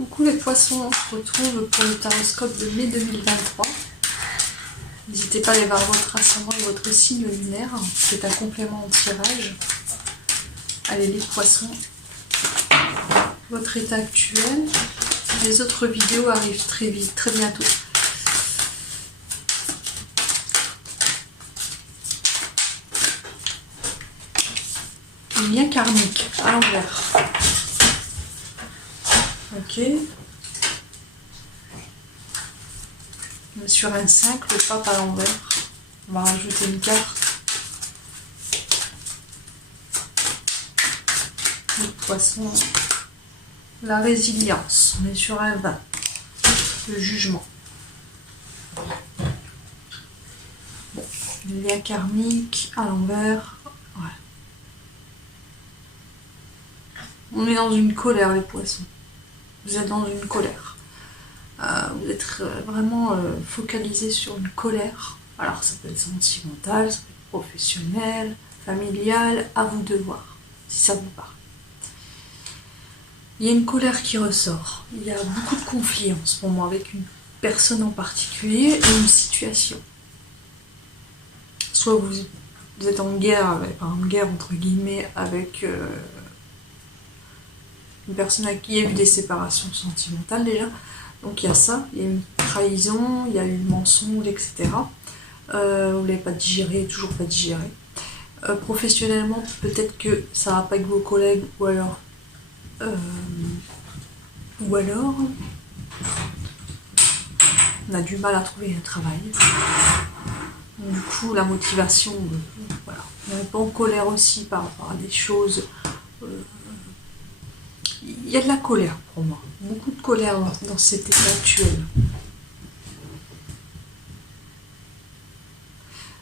Coucou les poissons, on se retrouve pour le taroscope de mai 2023. N'hésitez pas à aller voir votre ascendant et votre signe lunaire, c'est un complément au tirage. Allez les poissons, votre état actuel. Les autres vidéos arrivent très vite, très bientôt. Lien karmique à l'envers. Ok. Sur un 5, le pape à l'envers. On va rajouter une carte. Le poisson. La résilience. On est sur un 20. Le jugement. Bon. Le lien karmique à l'envers. Ouais. On est dans une colère, les poissons. Vous êtes dans une colère. Vous êtes vraiment focalisé sur une colère. Alors ça peut être sentimental, ça peut être professionnel, familial, à vous de voir, si ça vous parle. Il y a une colère qui ressort. Il y a beaucoup de conflits en ce moment avec une personne en particulier et une situation. Soit vous êtes en guerre, en guerre entre guillemets, avec une personne à qui il y a eu des séparations sentimentales déjà. Donc il y a ça, il y a une trahison, il y a eu le mensonge, etc. Vous ne l'avez pas digéré, toujours pas digéré. Professionnellement, peut-être que ça va pas avec vos collègues, ou alors on a du mal à trouver un travail. Du coup, la motivation, voilà. On est un peu en colère aussi par rapport à des choses. Il y a de la colère pour moi, beaucoup de colère dans cet état actuel.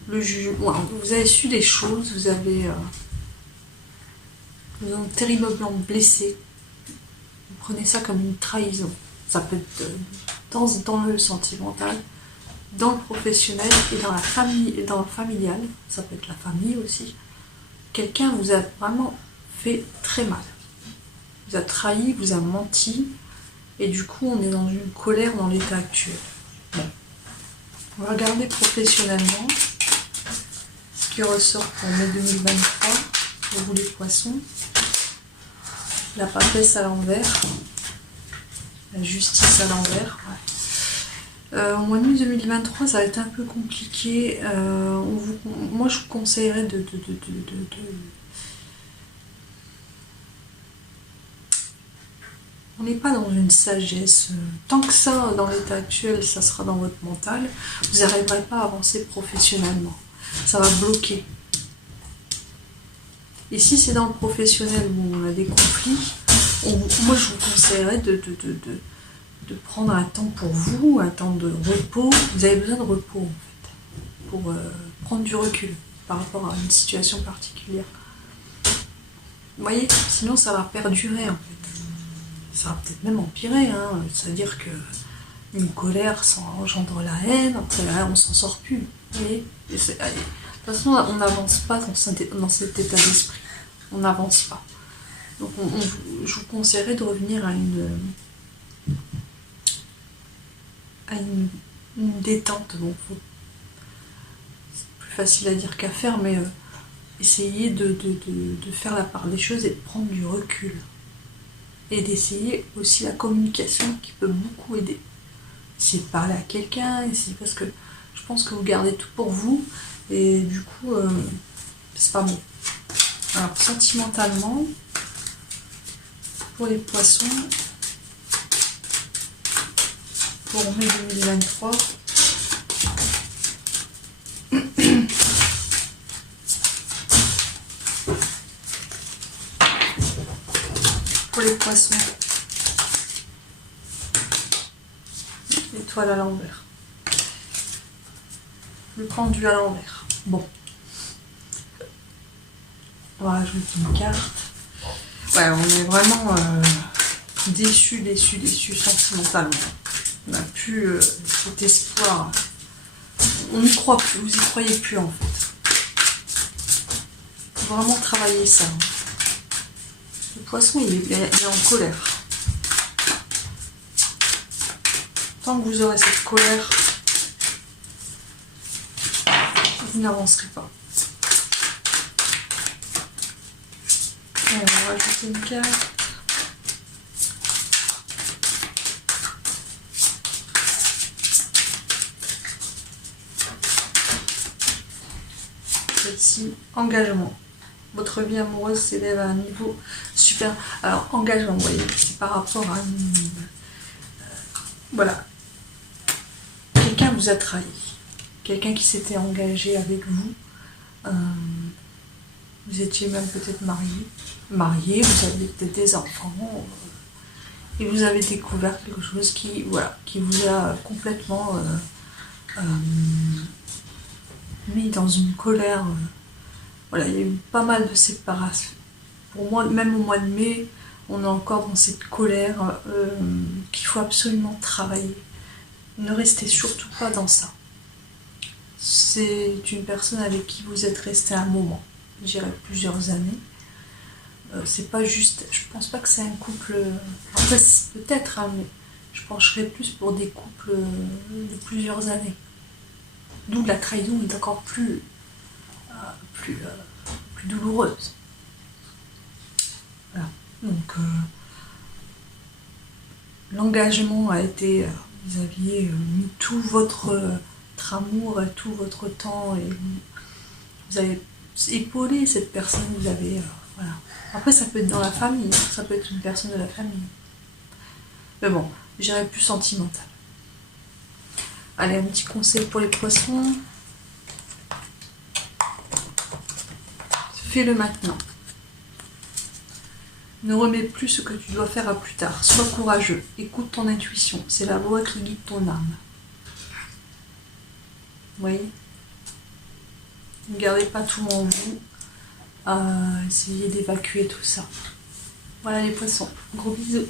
Le jugement, vous avez su des choses, vous avez terriblement blessé. Vous prenez ça comme une trahison. Ça peut être dans le sentimental, dans le professionnel et dans la famille et dans le familial. Ça peut être la famille aussi. Quelqu'un vous a vraiment fait très mal. Vous a trahi, vous a menti, et du coup on est dans une colère dans l'état actuel. Bon. On va regarder professionnellement ce qui ressort pour mai 2023 pour vous les poissons. La papesse à l'envers, la justice à l'envers. Ouais. Au mois de mai 2023, ça va être un peu compliqué. Moi je vous conseillerais de on n'est pas dans une sagesse. Tant que ça, dans l'état actuel, ça sera dans votre mental, vous n'arriverez pas à avancer professionnellement. Ça va bloquer. Et si c'est dans le professionnel où on a des conflits, moi je vous conseillerais de prendre un temps pour vous, un temps de repos. Vous avez besoin de repos, en fait, pour prendre du recul par rapport à une situation particulière. Vous voyez, sinon ça va perdurer, en fait. Ça va peut-être même empirer, hein. C'est-à-dire que une colère, ça engendre la haine, après on s'en sort plus. Vous voyez, de toute façon, on n'avance pas dans cet état d'esprit. On n'avance pas. Donc je vous conseillerais de revenir à une détente. Bon, c'est plus facile à dire qu'à faire, mais essayez de faire la part des choses et de prendre du recul. Et d'essayer aussi la communication qui peut beaucoup aider. Essayez de parler à quelqu'un, parce que je pense que vous gardez tout pour vous et du coup, c'est pas bon. Alors, sentimentalement, pour les poissons, pour mai 2023, pour les poissons, l'étoile à l'envers, le pendu à l'envers. Bon, on va rajouter une carte. Ouais, on est vraiment déçus sentimentalement. On n'a plus cet espoir. On n'y croit plus, vous y croyez plus en fait. Il faut vraiment travailler ça. Le poisson, il est en colère. tant que vous aurez cette colère, vous n'avancerez pas. Alors, on va rajouter une carte. Celle-ci, engagement. Votre vie amoureuse s'élève à un niveau super. Alors, engagement, vous voyez, c'est par rapport à une... voilà. Quelqu'un vous a trahi. Quelqu'un qui s'était engagé avec vous. Vous étiez même peut-être marié, vous aviez peut-être des enfants. Et vous avez découvert quelque chose qui, voilà, qui vous a complètement mis dans une colère. Voilà, il y a eu pas mal de séparations. Pour moi, même au mois de mai, on est encore dans cette colère qu'il faut absolument travailler. Ne restez surtout pas dans ça. C'est une personne avec qui vous êtes resté un moment, je dirais plusieurs années. C'est pas juste, je pense pas que c'est un couple, après peut-être, hein, mais je pencherais plus pour des couples de plusieurs années. D'où la trahison est encore plus douloureuse. Voilà. Donc l'engagement a été, vous aviez mis tout votre amour et tout votre temps et vous avez épaulé cette personne, vous avez voilà. Après ça peut être dans la famille, ça peut être une personne de la famille. Mais bon, j'irais plus sentimental. Allez, un petit conseil pour les poissons. Fais-le maintenant. Ne remets plus ce que tu dois faire à plus tard. Sois courageux. Écoute ton intuition. C'est la voix qui guide ton âme. Vous voyez ? Ne gardez pas tout en vous. Essayez d'évacuer tout ça. Voilà les poissons. Gros bisous.